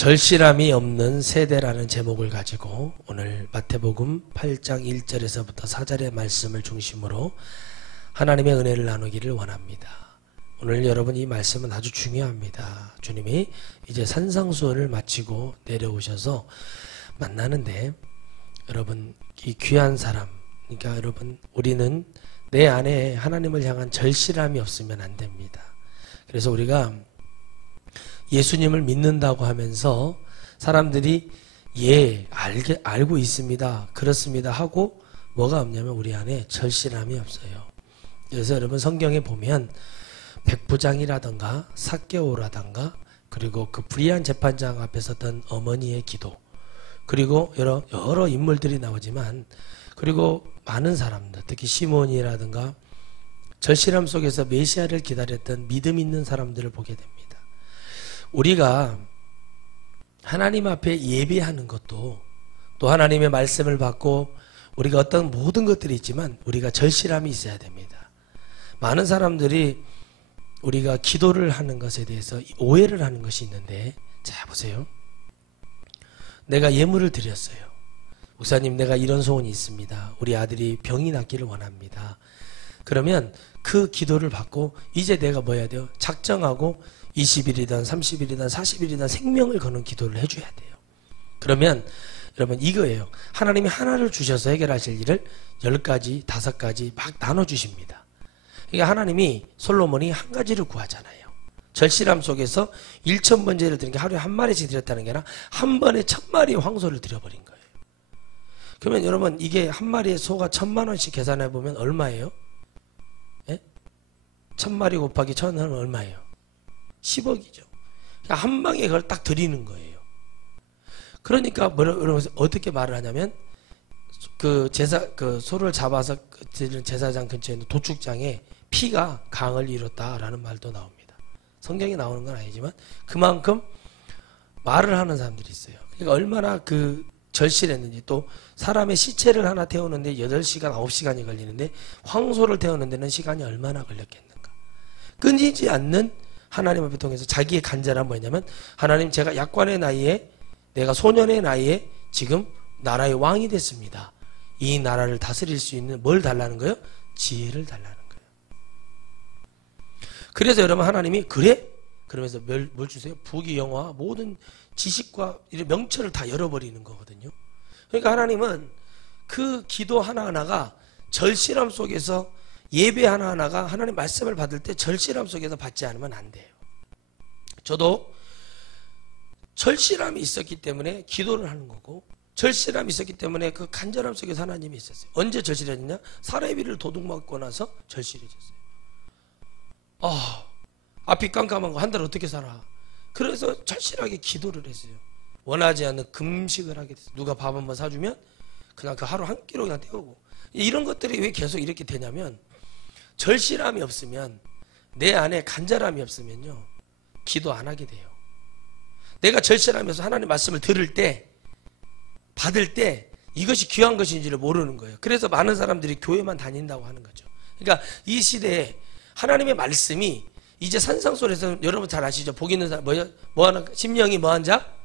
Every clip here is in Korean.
절실함이 없는 세대라는 제목을 가지고 오늘 마태복음 8장 1절에서부터 4절의 말씀을 중심으로 하나님의 은혜를 나누기를 원합니다. 오늘 여러분 이 말씀은 아주 중요합니다. 주님이 이제 산상수훈을 마치고 내려오셔서 만나는데 여러분 이 귀한 사람, 그러니까 여러분 우리는 내 안에 하나님을 향한 절실함이 없으면 안 됩니다. 그래서 우리가 예수님을 믿는다고 하면서 사람들이 알고 있습니다, 그렇습니다 하고 뭐가 없냐면 우리 안에 절실함이 없어요. 그래서 여러분 성경에 보면 백부장이라든가 삭개오라든가 그리고 그 불의한 재판장 앞에 섰던 어머니의 기도, 그리고 여러 인물들이 나오지만 그리고 많은 사람들, 특히 시몬이라든가 절실함 속에서 메시아를 기다렸던 믿음 있는 사람들을 보게 됩니다. 우리가 하나님 앞에 예배하는 것도 또 하나님의 말씀을 받고 우리가 어떤 모든 것들이 있지만 우리가 절실함이 있어야 됩니다. 많은 사람들이 우리가 기도를 하는 것에 대해서 오해를 하는 것이 있는데, 자 보세요. 내가 예물을 드렸어요. 목사님, 내가 이런 소원이 있습니다. 우리 아들이 병이 낫기를 원합니다. 그러면 그 기도를 받고 이제 내가 뭐 해야 돼요? 작정하고 20일이든 30일이든 40일이든 생명을 거는 기도를 해줘야 돼요. 그러면 여러분 이거예요. 하나님이 하나를 주셔서 해결하실 일을 10가지, 5가지 막 나눠주십니다. 그러니까 하나님이 솔로몬이 한 가지를 구하잖아요. 절실함 속에서 1000번제를 드린 게 하루에 한 마리씩 드렸다는 게 아니라 한 번에 1000마리의 황소를 드려버린 거예요. 그러면 여러분 이게 한 마리의 소가 1000만원씩 계산해 보면 얼마예요? 예? 1000마리 곱하기 1000은 얼마예요? 10억이죠. 그러니까 한 방에 그걸 딱 드리는 거예요. 그러니까 어떻게 말을 하냐면 그 소를 잡아서 드리는 제사장 근처에 있는 도축장에 피가 강을 이뤘다라는 말도 나옵니다. 성경에 나오는 건 아니지만 그만큼 말을 하는 사람들이 있어요. 그러니까 얼마나 그 절실했는지. 또 사람의 시체를 하나 태우는데 8시간, 9시간이 걸리는데 황소를 태우는 데는 시간이 얼마나 걸렸겠는가. 끊이지 않는 하나님 앞에 통해서 자기의 간절함은 뭐냐면, 하나님, 제가 약관의 나이에, 내가 소년의 나이에 지금 나라의 왕이 됐습니다. 이 나라를 다스릴 수 있는 뭘 달라는 거예요? 지혜를 달라는 거예요. 그래서 여러분 하나님이 그래? 그러면서 뭘 주세요? 부귀 영화 모든 지식과 이런 명철을 다 열어버리는 거거든요. 그러니까 하나님은 그 기도 하나하나가 절실함 속에서, 예배 하나하나가 하나님 말씀을 받을 때 절실함 속에서 받지 않으면 안 돼요. 저도 절실함이 있었기 때문에 기도를 하는 거고, 절실함이 있었기 때문에 그 간절함 속에서 하나님이 있었어요. 언제 절실해졌냐? 사례비를 도둑 맞고 나서 절실해졌어요. 앞이 깜깜한 거 한 달 어떻게 살아? 그래서 절실하게 기도를 했어요. 원하지 않는 금식을 하게 됐어요. 누가 밥 한번 사주면 그냥 그 하루 한 끼로 그냥 때우고. 이런 것들이 왜 계속 이렇게 되냐면, 절실함이 없으면, 내 안에 간절함이 없으면요 기도 안 하게 돼요. 내가 절실하면서 하나님 말씀을 들을 때, 받을 때 이것이 귀한 것인지를 모르는 거예요. 그래서 많은 사람들이 교회만 다닌다고 하는 거죠. 그러니까 이 시대에 하나님의 말씀이 이제 산상수훈에서 여러분 잘 아시죠? 복 있는 사람 뭐하는 심령이 뭐한 자?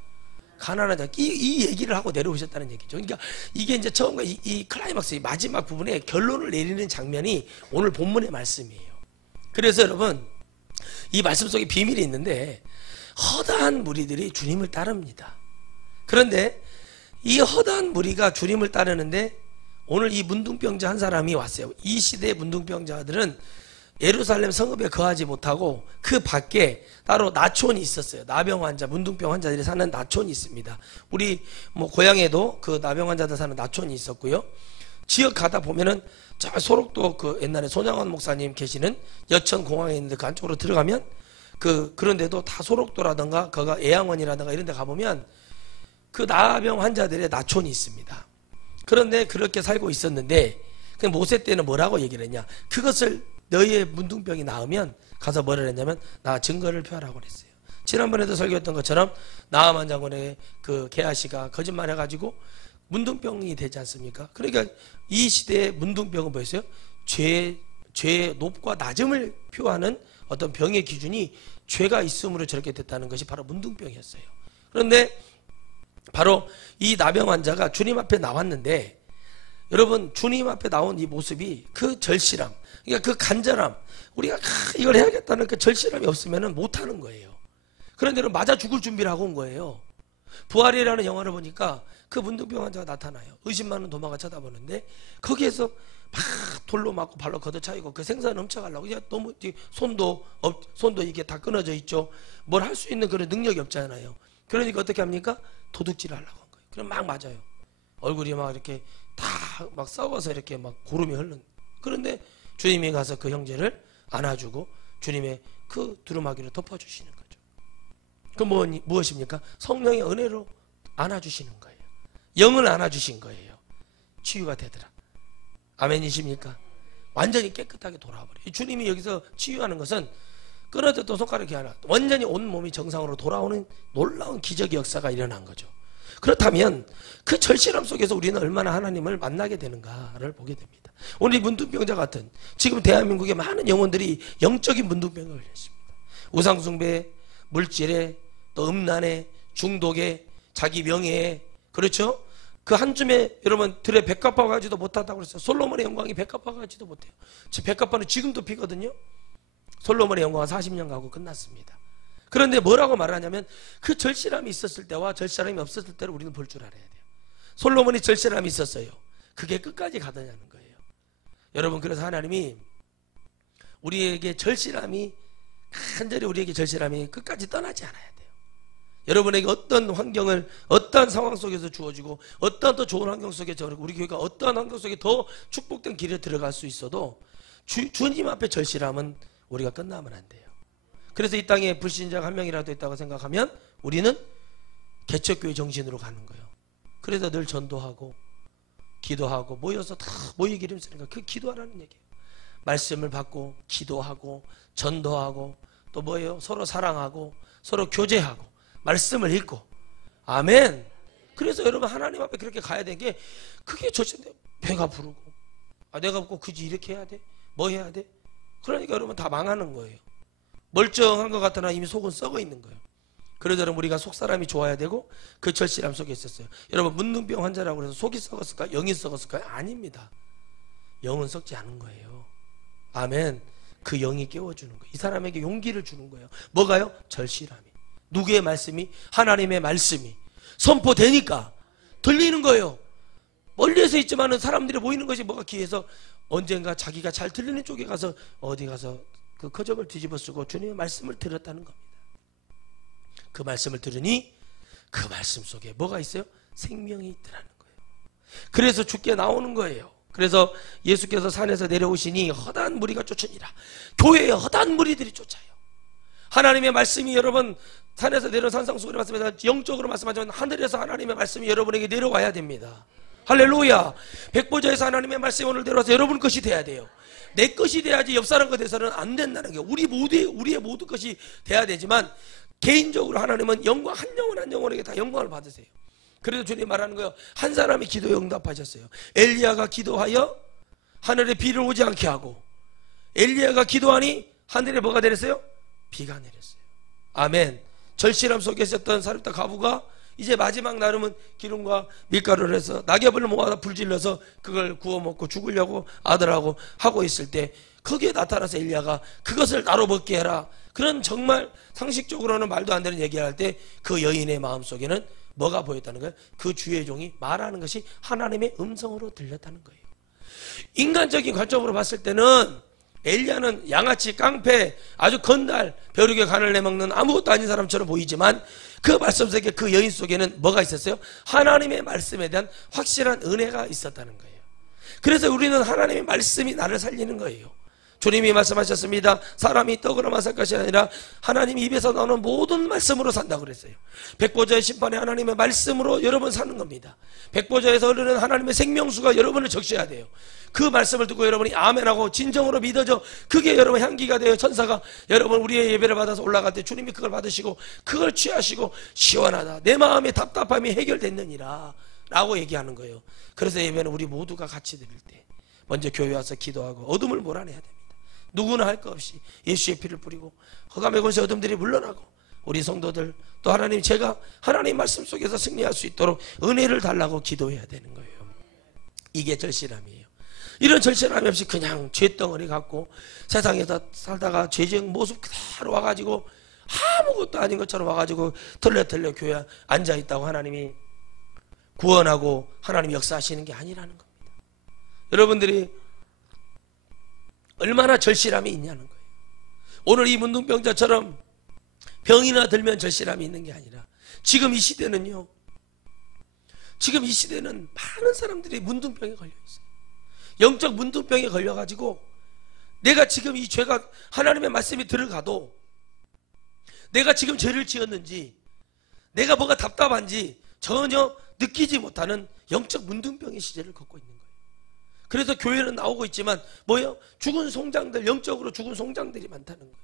가난한 자. 이 얘기를 하고 내려오셨다는 얘기죠. 그러니까 이게 이제 처음과 이 클라이막스, 이 마지막 부분에 결론을 내리는 장면이 오늘 본문의 말씀이에요. 그래서 여러분 이 말씀 속에 비밀이 있는데, 허다한 무리들이 주님을 따릅니다. 그런데 이 허다한 무리가 주님을 따르는데 오늘 이 문둥병자 한 사람이 왔어요. 이 시대의 문둥병자들은 예루살렘 성읍에 거하지 못하고 그 밖에 따로 나촌이 있었어요. 나병 환자, 문둥병 환자들이 사는 나촌이 있습니다. 우리 고향에도 그 나병 환자들 사는 나촌이 있었고요. 지역 가다 보면은 저 소록도 그 옛날에 손양원 목사님 계시는 여천 공항에 있는데 그 안쪽으로 들어가면 그런데도 다 소록도라든가 거가 애양원이라든가 이런 데 가보면 그 나병 환자들의 나촌이 있습니다. 그런데 그렇게 살고 있었는데 그 모세 때는 뭐라고 얘기를 했냐? 그것을 너희의 문둥병이 나으면 가서 뭐를 했냐면 나 증거를 펴라고 그랬어요. 지난번에도 설교했던 것처럼 나아만 장군의 그 게하시가 거짓말 해가지고 문둥병이 되지 않습니까? 그러니까 이 시대의 문둥병은 뭐였어요? 죄의 높과 낮음을 표하는 어떤 병의 기준이 죄가 있음으로 저렇게 됐다는 것이 바로 문둥병이었어요. 그런데 바로 이 나병 환자가 주님 앞에 나왔는데, 여러분 주님 앞에 나온 이 모습이 그 절실함, 그러니까 그 간절함, 우리가 이걸 해야겠다는 그 절실함이 없으면 못하는 거예요. 그런데 맞아 죽을 준비를 하고 온 거예요. 부활이라는 영화를 보니까 그 문둥병 환자가 나타나요. 의심 많은 도마가 쳐다보는데 거기에서 막 돌로 맞고 발로 걷어차이고 그 생사 넘쳐가려고, 이제 너무 손도 이게 다 끊어져 있죠. 뭘 할 수 있는 그런 능력이 없잖아요. 그러니까 어떻게 합니까? 도둑질을 하려고 한 거예요. 그럼 막 맞아요. 얼굴이 막 이렇게 다 막 썩어서 이렇게 막 고름이 흐르는. 그런데 주님이 가서 그 형제를 안아주고 주님의 그 두루마기를 덮어주시는 거죠. 그 무엇입니까? 성령의 은혜로 안아주시는 거예요. 영을 안아주신 거예요. 치유가 되더라. 아멘이십니까? 완전히 깨끗하게 돌아와버려요. 주님이 여기서 치유하는 것은 끊어졌던 손가락이 하나, 완전히 온 몸이 정상으로 돌아오는 놀라운 기적의 역사가 일어난 거죠. 그렇다면 그 절실함 속에서 우리는 얼마나 하나님을 만나게 되는가를 보게 됩니다. 오늘 이 문둥병자 같은, 지금 대한민국의 많은 영혼들이 영적인 문둥병에 걸렸습니다. 우상숭배, 물질에, 또 음란에, 중독에, 자기 명예에, 그렇죠? 그 한 줌에 여러분 들에 백합화 가지도 못한다고 그랬어요. 솔로몬의 영광이 백합화 가지도 못해요. 백합화는 지금도 피거든요. 솔로몬의 영광은 40년 가고 끝났습니다. 그런데 뭐라고 말하냐면 그 절실함이 있었을 때와 절실함이 없었을 때를 우리는 볼 줄 알아야 돼요. 솔로몬이 절실함이 있었어요. 그게 끝까지 가느냐는 거예요. 여러분, 그래서 하나님이 우리에게 절실함이, 간절히 우리에게 절실함이 끝까지 떠나지 않아야 돼요. 여러분에게 어떤 환경을, 어떠한 상황 속에서 주어지고 어떠한 더 좋은 환경 속에 우리 교회가 어떠한 환경 속에 더 축복된 길에 들어갈 수 있어도 주님 앞에 절실함은 우리가 끝나면 안 돼요. 그래서 이 땅에 불신자가 한 명이라도 있다고 생각하면 우리는 개척교회 정신으로 가는 거예요. 그래서 늘 전도하고 기도하고 모여서 다 모이 기름 쓰니까 그 기도하라는 얘기예요. 말씀을 받고 기도하고 전도하고 또 뭐예요? 서로 사랑하고 서로 교제하고 말씀을 읽고. 아멘. 그래서 여러분 하나님 앞에 그렇게 가야 되는 게, 그게 절실한데 배가 부르고, 내가 꼭 굳이 이렇게 해야 돼? 뭐 해야 돼? 그러니까 여러분 다 망하는 거예요. 멀쩡한 것 같으나 이미 속은 썩어 있는 거예요. 그래서 여러분 우리가 속사람이 좋아야 되고 그 절실함 속에 있었어요. 여러분 문둥병 환자라고 해서 속이 썩었을까요? 영이 썩었을까요? 아닙니다. 영은 썩지 않은 거예요. 아멘. 그 영이 깨워주는 거예요. 이 사람에게 용기를 주는 거예요. 뭐가요? 절실함이. 누구의 말씀이? 하나님의 말씀이 선포되니까 들리는 거예요. 멀리에서 있지만은 사람들이 모이는 것이 뭐가 기해서 언젠가 자기가 잘 들리는 쪽에 가서 어디 가서 그 거적을 뒤집어 쓰고 주님의 말씀을 들었다는 겁니다. 그 말씀을 들으니 그 말씀 속에 뭐가 있어요? 생명이 있더라는 거예요. 그래서 주께 나오는 거예요. 그래서 예수께서 산에서 내려오시니 허다한 무리가 쫓으니라. 교회에 허다한 무리들이 쫓아요. 하나님의 말씀이 여러분 산에서 내려온 산상수훈의 말씀에서 영적으로 말씀하지만 하늘에서 하나님의 말씀이 여러분에게 내려와야 됩니다. 할렐루야. 백보좌에서 하나님의 말씀이 오늘 내려와서 여러분 것이 돼야 돼요. 내 것이 돼야지 옆 사람 것에서는 안 된다는 게, 우리의 모든 것이 돼야 되지만 개인적으로 하나님은 영광, 한 영혼 한 영혼에게 다 영광을 받으세요. 그래서 주님이 말하는 거예요. 한 사람이 기도에 응답하셨어요. 엘리야가 기도하여 하늘에 비를 오지 않게 하고, 엘리야가 기도하니 하늘에 뭐가 내렸어요? 비가 내렸어요. 아멘. 절실함 속에 있었던 사렙다 과부가 이제 마지막 나름은 기름과 밀가루를 해서 낙엽을 모아서 불질러서 그걸 구워 먹고 죽으려고 아들하고 하고 있을 때 거기에 나타나서 엘리야가 그것을 나로 먹게 해라. 그런 정말 상식적으로는 말도 안 되는 얘기를 할 때 그 여인의 마음속에는 뭐가 보였다는 거예요? 그 주의 종이 말하는 것이 하나님의 음성으로 들렸다는 거예요. 인간적인 관점으로 봤을 때는 엘리야는 양아치, 깡패, 아주 건달, 벼룩에 간을 내먹는 아무것도 아닌 사람처럼 보이지만 그 말씀 속에 그 여인 속에는 뭐가 있었어요? 하나님의 말씀에 대한 확실한 은혜가 있었다는 거예요. 그래서 우리는 하나님의 말씀이 나를 살리는 거예요. 주님이 말씀하셨습니다. 사람이 떡으로만 살 것이 아니라 하나님 입에서 나오는 모든 말씀으로 산다고 그랬어요. 백보좌의 심판에 하나님의 말씀으로 여러분 사는 겁니다. 백보좌에서 흐르는 하나님의 생명수가 여러분을 적셔야 돼요. 그 말씀을 듣고 여러분이 아멘하고 진정으로 믿어져 그게 여러분 향기가 되어 천사가 여러분 우리의 예배를 받아서 올라갈 때 주님이 그걸 받으시고 그걸 취하시고 시원하다, 내 마음의 답답함이 해결됐느니라 라고 얘기하는 거예요. 그래서 예배는 우리 모두가 같이 드릴 때 먼저 교회 와서 기도하고 어둠을 몰아내야 됩니다. 누구나 할 것 없이 예수의 피를 뿌리고 흑암의 권세 어둠들이 물러나고 우리 성도들 또 하나님, 제가 하나님 말씀 속에서 승리할 수 있도록 은혜를 달라고 기도해야 되는 거예요. 이게 절실함이에요. 이런 절실함이 없이 그냥 죄덩어리 갖고 세상에서 살다가 죄지은 모습 그대로 와가지고 아무것도 아닌 것처럼 와가지고 털레털레 교회에 앉아있다고 하나님이 구원하고 하나님 역사하시는 게 아니라는 겁니다. 여러분들이 얼마나 절실함이 있냐는 거예요. 오늘 이 문둥병자처럼 병이나 들면 절실함이 있는 게 아니라 지금 이 시대는요, 지금 이 시대는 많은 사람들이 문둥병에 걸려 있어요. 영적 문둥병에 걸려가지고 내가 지금 이 죄가 하나님의 말씀이 들어가도 내가 지금 죄를 지었는지 내가 뭐가 답답한지 전혀 느끼지 못하는 영적 문둥병의 시대를 걷고 있는 거예요. 그래서 교회는 나오고 있지만 뭐예요? 죽은 송장들, 영적으로 죽은 송장들이 많다는 거예요.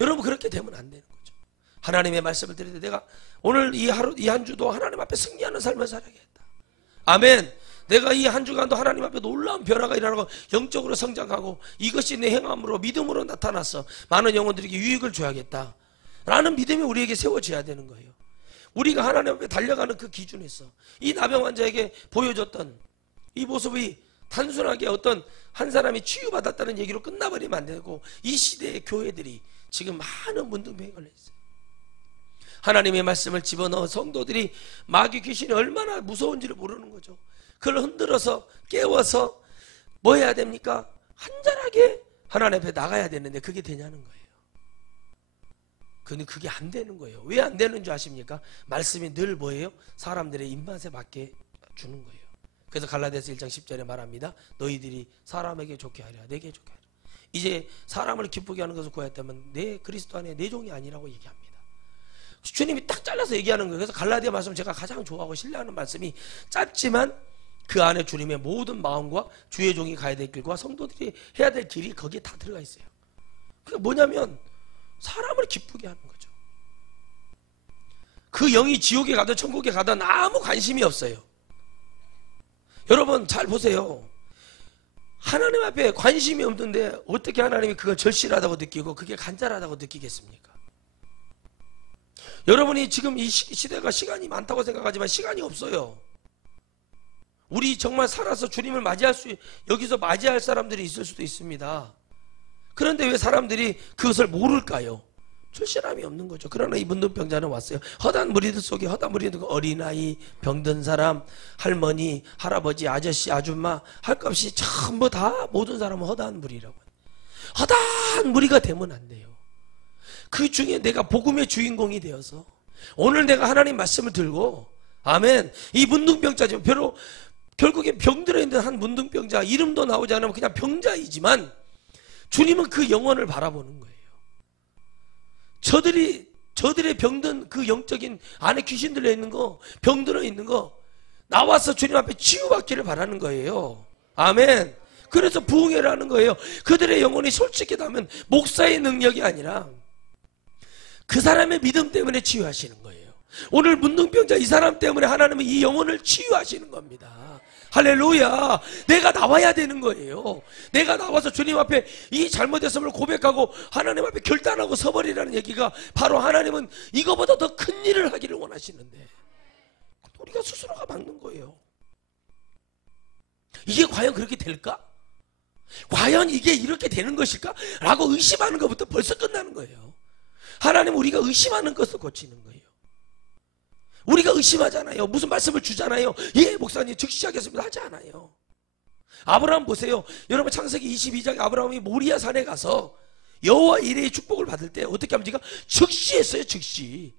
여러분, 그렇게 되면 안 되는 거죠. 하나님의 말씀을 들을 때 내가 오늘 이 하루, 이 한 주도 하나님 앞에 승리하는 삶을 살아야겠다. 아멘. 내가 이 한 주간도 하나님 앞에 놀라운 변화가 일어나고 영적으로 성장하고 이것이 내 행함으로 믿음으로 나타나서 많은 영혼들에게 유익을 줘야겠다 라는 믿음이 우리에게 세워져야 되는 거예요. 우리가 하나님 앞에 달려가는 그 기준에서 이 나병 환자에게 보여줬던 이 모습이 단순하게 어떤 한 사람이 치유받았다는 얘기로 끝나버리면 안 되고, 이 시대의 교회들이 지금 많은 문둥병에 걸려 있어요. 하나님의 말씀을 집어넣어 성도들이 마귀 귀신이 얼마나 무서운지를 모르는 거죠. 그걸 흔들어서 깨워서 뭐 해야 됩니까? 한절하게 하나님 앞에 나가야 되는데 그게 되냐는 거예요. 근데 그게 안 되는 거예요. 왜 안 되는 줄 아십니까? 말씀이 늘 뭐예요? 사람들의 입맛에 맞게 주는 거예요. 그래서 갈라디아서 1장 10절에 말합니다. 너희들이 사람에게 좋게 하랴, 내게 좋게 하랴. 이제 사람을 기쁘게 하는 것을 구하였다면 내 그리스도 안에 내 종이 아니라고 얘기합니다. 주님이 딱 잘라서 얘기하는 거예요. 그래서 갈라디아 말씀, 제가 가장 좋아하고 신뢰하는 말씀이 짧지만 그 안에 주님의 모든 마음과 주의 종이 가야 될 길과 성도들이 해야 될 길이 거기에 다 들어가 있어요. 그게 뭐냐면 사람을 기쁘게 하는 거죠. 그 영이 지옥에 가든 천국에 가든 아무 관심이 없어요. 여러분 잘 보세요. 하나님 앞에 관심이 없는데 어떻게 하나님이 그걸 절실하다고 느끼고 그게 간절하다고 느끼겠습니까? 여러분이 지금 이 시대가 시간이 많다고 생각하지만 시간이 없어요. 우리 정말 살아서 주님을 맞이할 여기서 맞이할 사람들이 있을 수도 있습니다. 그런데 왜 사람들이 그것을 모를까요? 절실함이 없는 거죠. 그러나 이 문둥병자는 왔어요. 허다한 무리들 속에 허다한 무리들, 어린아이, 병든 사람, 할머니, 할아버지, 아저씨, 아줌마 할 것 없이 전부 다 모든 사람은 허다한 무리라고. 허다한 무리가 되면 안 돼요. 그 중에 내가 복음의 주인공이 되어서 오늘 내가 하나님 말씀을 들고, 아멘, 이 문둥병자지만 결국엔 병들어 있는 한 문둥병자, 이름도 나오지 않으면 그냥 병자이지만 주님은 그 영혼을 바라보는 거예요. 저들의 병든 그 영적인 안에 귀신 들려 있는 거, 병들어 있는 거 나와서 주님 앞에 치유받기를 바라는 거예요. 아멘. 그래서 부흥회를 하는 거예요. 그들의 영혼이 솔직하다면 목사의 능력이 아니라 그 사람의 믿음 때문에 치유하시는 거예요. 오늘 문둥병자 이 사람 때문에 하나님은 이 영혼을 치유하시는 겁니다. 할렐루야. 내가 나와야 되는 거예요. 내가 나와서 주님 앞에 이 잘못했음을 고백하고 하나님 앞에 결단하고 서버리라는 얘기가 바로 하나님은 이거보다 더 큰 일을 하기를 원하시는데 우리가 스스로가 막는 거예요. 이게 과연 그렇게 될까? 과연 이게 이렇게 되는 것일까? 라고 의심하는 것부터 벌써 끝나는 거예요. 하나님, 우리가 의심하는 것을 고치는 거예요. 우리가 의심하잖아요. 무슨 말씀을 주잖아요. 예, 목사님 즉시 하겠습니다 하지 않아요. 아브라함 보세요. 여러분 창세기 22장에 아브라함이 모리아 산에 가서 여호와 이레의 축복을 받을 때 어떻게 합니까? 즉시 했어요. 즉시.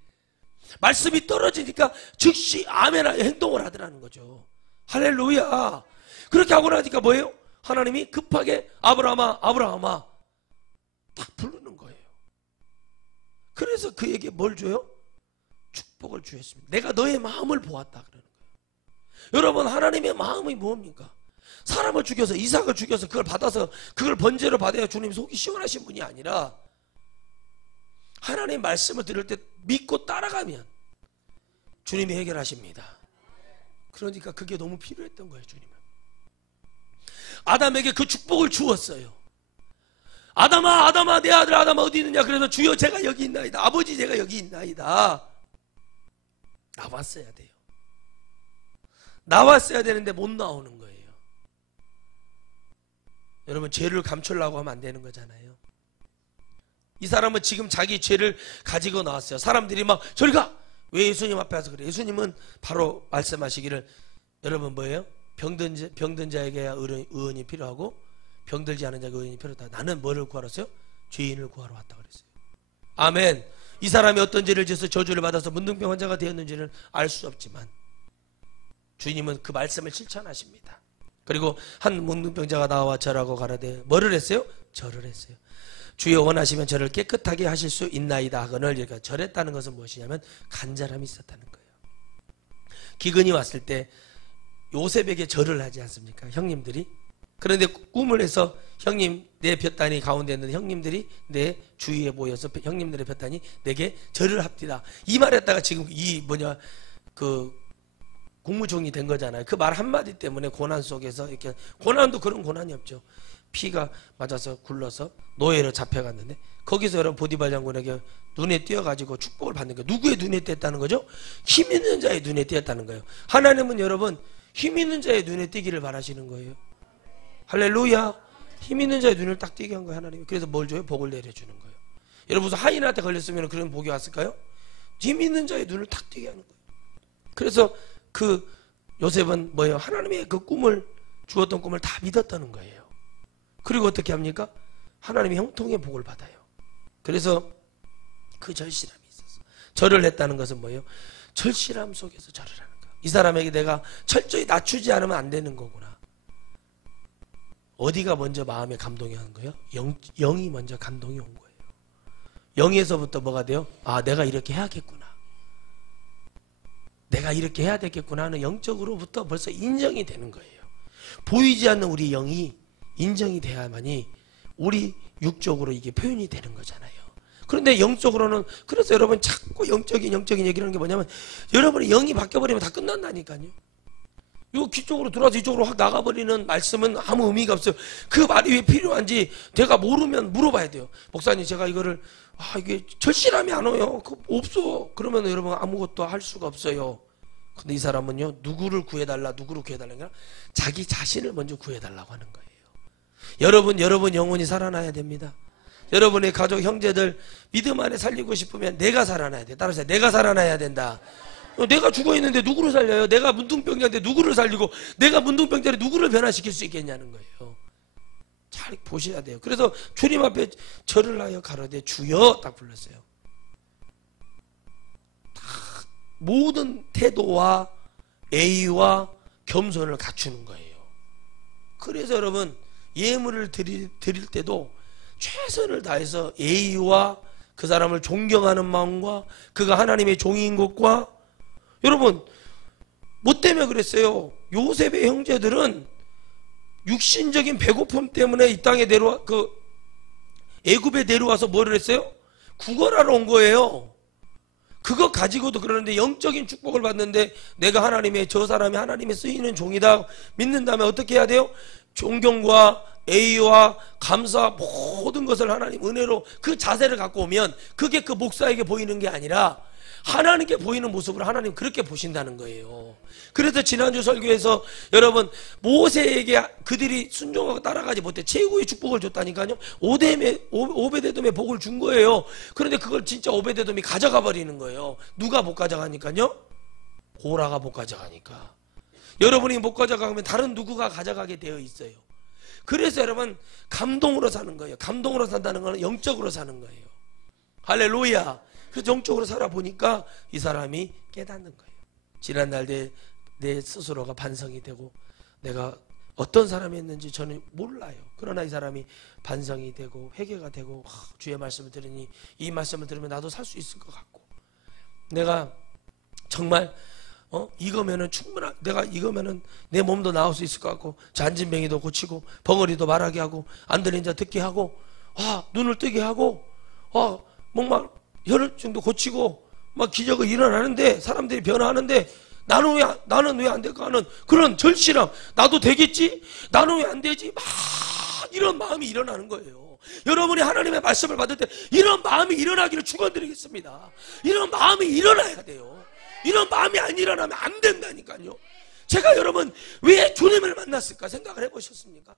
말씀이 떨어지니까 즉시 아멘 행동을 하더라는 거죠. 할렐루야. 그렇게 하고 나니까 뭐예요? 하나님이 급하게 아브라함아 아브라함아 딱 부르는 거예요. 그래서 그에게 뭘 줘요? 축복을 주셨습니다. 내가 너의 마음을 보았다 그러는 거예요. 여러분, 하나님의 마음이 뭡니까? 사람을 죽여서, 이삭을 죽여서 그걸 받아서 그걸 번제로 받아야 주님 속이 시원하신 분이 아니라 하나님의 말씀을 들을 때 믿고 따라가면 주님이 해결하십니다. 그러니까 그게 너무 필요했던 거예요. 주님은 아담에게 그 축복을 주었어요. 아담아, 아담아, 내 아들 아담아 어디 있느냐? 그래서 주여 제가 여기 있나이다. 아버지 제가 여기 있나이다. 나왔어야 돼요. 나왔어야 되는데 못 나오는 거예요. 여러분, 죄를 감추려고 하면 안 되는 거잖아요. 이 사람은 지금 자기 죄를 가지고 나왔어요. 사람들이 막 저리 가! 왜 예수님 앞에 와서 그래? 예수님은 바로 말씀하시기를, 여러분 뭐예요? 병든 자에게야 의원이 필요하고 병들지 않은 자에게 의원이 필요하다. 나는 뭐를 구하러 왔어요? 죄인을 구하러 왔다 그랬어요. 아멘. 이 사람이 어떤 죄를 지어서 저주를 받아서 문둥병 환자가 되었는지는 알 수 없지만 주님은 그 말씀을 실천하십니다. 그리고 한 문둥병자가 나와 절하고 가라되 뭐를 했어요? 절을 했어요. 주여 원하시면 저를 깨끗하게 하실 수 있나이다 하거늘. 그러니까 절했다는 것은 무엇이냐면 간절함이 있었다는 거예요. 기근이 왔을 때 요셉에게 절을 하지 않습니까? 형님들이. 그런데 꿈을 해서 형님 내 볕단이 가운데 있는 형님들이 내 주위에 모여서 형님들의 볕단이 내게 절을 합디다. 이 말했다가 지금 이 국무총리 된 거잖아요. 그 말 한마디 때문에 고난 속에서 이렇게, 고난도 그런 고난이 없죠. 피가 맞아서 굴러서 노예로 잡혀갔는데 거기서 여러분 보디발 장군에게 눈에 띄어가지고 축복을 받는 거예요. 누구의 눈에 띄었다는 거죠? 힘 있는 자의 눈에 띄었다는 거예요. 하나님은 여러분 힘 있는 자의 눈에 띄기를 바라시는 거예요. 할렐루야. 힘 있는 자의 눈을 딱 띄게 한 거예요, 하나님이. 그래서 뭘 줘요? 복을 내려주는 거예요. 여러분 무슨 하인한테 걸렸으면 그런 복이 왔을까요? 힘 있는 자의 눈을 딱 띄게 하는 거예요. 그래서 그 요셉은 뭐예요? 하나님의 그 꿈을, 주었던 꿈을 다 믿었다는 거예요. 그리고 어떻게 합니까? 하나님의 형통의 복을 받아요. 그래서 그 절실함이 있었어. 절을 했다는 것은 뭐예요? 절실함 속에서 절을 하는 거예요. 이 사람에게 내가 철저히 낮추지 않으면 안 되는 거구나. 어디가 먼저 마음에 감동이 한 거예요? 영이 먼저 감동이 온 거예요. 영에서부터 뭐가 돼요? 아, 내가 이렇게 해야겠구나. 내가 이렇게 해야 되겠구나 하는 영적으로부터 벌써 인정이 되는 거예요. 보이지 않는 우리 영이 인정이 돼야만이 우리 육적으로 이게 표현이 되는 거잖아요. 그런데 영적으로는, 그래서 여러분 자꾸 영적인 얘기를 하는 게 뭐냐면, 여러분의 영이 바뀌어버리면 다 끝난다니까요. 이거 귀 쪽으로 들어와서 이쪽으로 확 나가버리는 말씀은 아무 의미가 없어요. 그 말이 왜 필요한지 내가 모르면 물어봐야 돼요. 목사님 제가 이거를 이게 절실함이 안 와요. 그거 없어. 그러면 여러분 아무것도 할 수가 없어요. 근데 이 사람은요, 누구를 구해달라 아니라 자기 자신을 먼저 구해달라고 하는 거예요. 여러분 영혼이 살아나야 됩니다. 여러분의 가족 형제들 믿음 안에 살리고 싶으면 내가 살아나야 돼. 따라서 내가 살아나야 된다. 내가 죽어있는데 누구를 살려요? 내가 문둥병자인데 누구를 살리고, 내가 문둥병자를 누구를 변화시킬 수 있겠냐는 거예요. 잘 보셔야 돼요. 그래서 주님 앞에 절을 하여 가로되 주여 딱 불렀어요. 다 모든 태도와 예의와 겸손을 갖추는 거예요. 그래서 여러분 예물을 드릴 때도 최선을 다해서 예의와 그 사람을 존경하는 마음과 그가 하나님의 종인 것과, 여러분 뭐 때문에 그랬어요? 요셉의 형제들은 육신적인 배고픔 때문에 이 땅에 애굽에 내려와서 뭐를 했어요? 구걸하러 온 거예요. 그거 가지고도 그러는데 영적인 축복을 받는데, 내가 저 사람이 하나님의 쓰이는 종이다 믿는다면 어떻게 해야 돼요? 존경과 예의와 감사 모든 것을 하나님 은혜로 그 자세를 갖고 오면 그게 그 목사에게 보이는 게 아니라 하나님께 보이는 모습으로 하나님 그렇게 보신다는 거예요. 그래서 지난주 설교에서 여러분 모세에게 그들이 순종하고 따라가지 못해 최고의 축복을 줬다니까요. 오베데돔의 복을 준 거예요. 그런데 그걸 진짜 오베데돔이 가져가 버리는 거예요. 누가 못 가져가니까요? 고라가 못 가져가니까. 여러분이 못 가져가면 다른 누구가 가져가게 되어 있어요. 그래서 여러분 감동으로 사는 거예요. 감동으로 산다는 것은 영적으로 사는 거예요. 할렐루야. 그래서 영적으로 살아보니까 이 사람이 깨닫는 거예요. 지난날 내 스스로가 반성이 되고 내가 어떤 사람이었는지 저는 몰라요. 그러나 이 사람이 반성이 되고 회개가 되고, 주의 말씀을 들으니 이 말씀을 들으면 나도 살 수 있을 것 같고, 내가 정말 이거면은 내가 이거면은 내 몸도 나을 수 있을 것 같고, 잔진병이도 고치고 벙어리도 말하게 하고 안 들린 자 듣게 하고, 눈을 뜨게 하고, 목말 혈증도 고치고 막 기적이 일어나는데 사람들이 변화하는데 나는 왜 안 될까 하는 그런 절실함. 나도 되겠지? 나는 왜 안 되지? 막 이런 마음이 일어나는 거예요. 여러분이 하나님의 말씀을 받을 때 이런 마음이 일어나기를 축원드리겠습니다. 이런 마음이 일어나야 돼요. 이런 마음이 안 일어나면 안 된다니까요. 제가 여러분 왜 주님을 만났을까 생각을 해보셨습니까?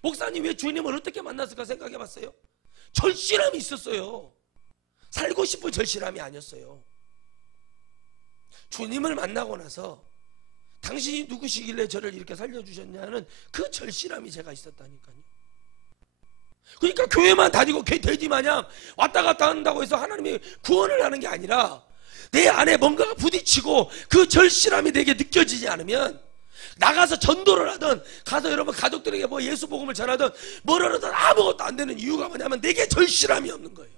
목사님 왜 주님을 어떻게 만났을까 생각해 봤어요? 절실함이 있었어요. 살고 싶은 절실함이 아니었어요. 주님을 만나고 나서 당신이 누구시길래 저를 이렇게 살려주셨냐는 그 절실함이 제가 있었다니까요. 그러니까 교회만 다니고 돼지 마냥 왔다 갔다 한다고 해서 하나님이 구원을 하는 게 아니라 내 안에 뭔가가 부딪히고 그 절실함이 내게 느껴지지 않으면 나가서 전도를 하든 가서 여러분 가족들에게 뭐 예수 복음을 전하든 뭐를 하든 아무것도 안 되는 이유가 뭐냐면 내게 절실함이 없는 거예요.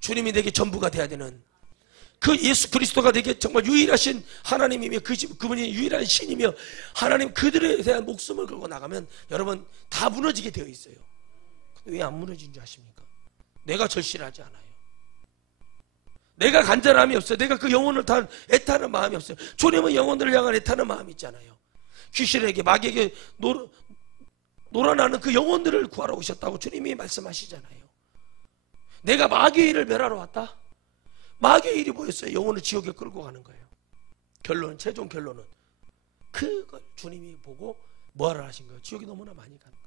주님이 내게 전부가 돼야 되는 그 예수 그리스도가 내게 정말 유일하신 하나님이며 그분이 유일한 신이며 하나님 그들에 대한 목숨을 걸고 나가면 여러분 다 무너지게 되어 있어요. 근데 왜 안 무너진 줄 아십니까? 내가 절실하지 않아요. 내가 간절함이 없어요. 내가 그 영혼을 애타는 마음이 없어요. 주님은 영혼들을 향한 애타는 마음이 있잖아요. 귀신에게 마귀에게 놀아나는 그 영혼들을 구하러 오셨다고 주님이 말씀하시잖아요. 내가 마귀의 일을 멸하러 왔다? 마귀의 일이 뭐였어요? 영혼을 지옥에 끌고 가는 거예요. 결론은 최종 결론은 그걸 주님이 보고 뭐하러 하신 거예요? 지옥에 너무나 많이 가는 거예요.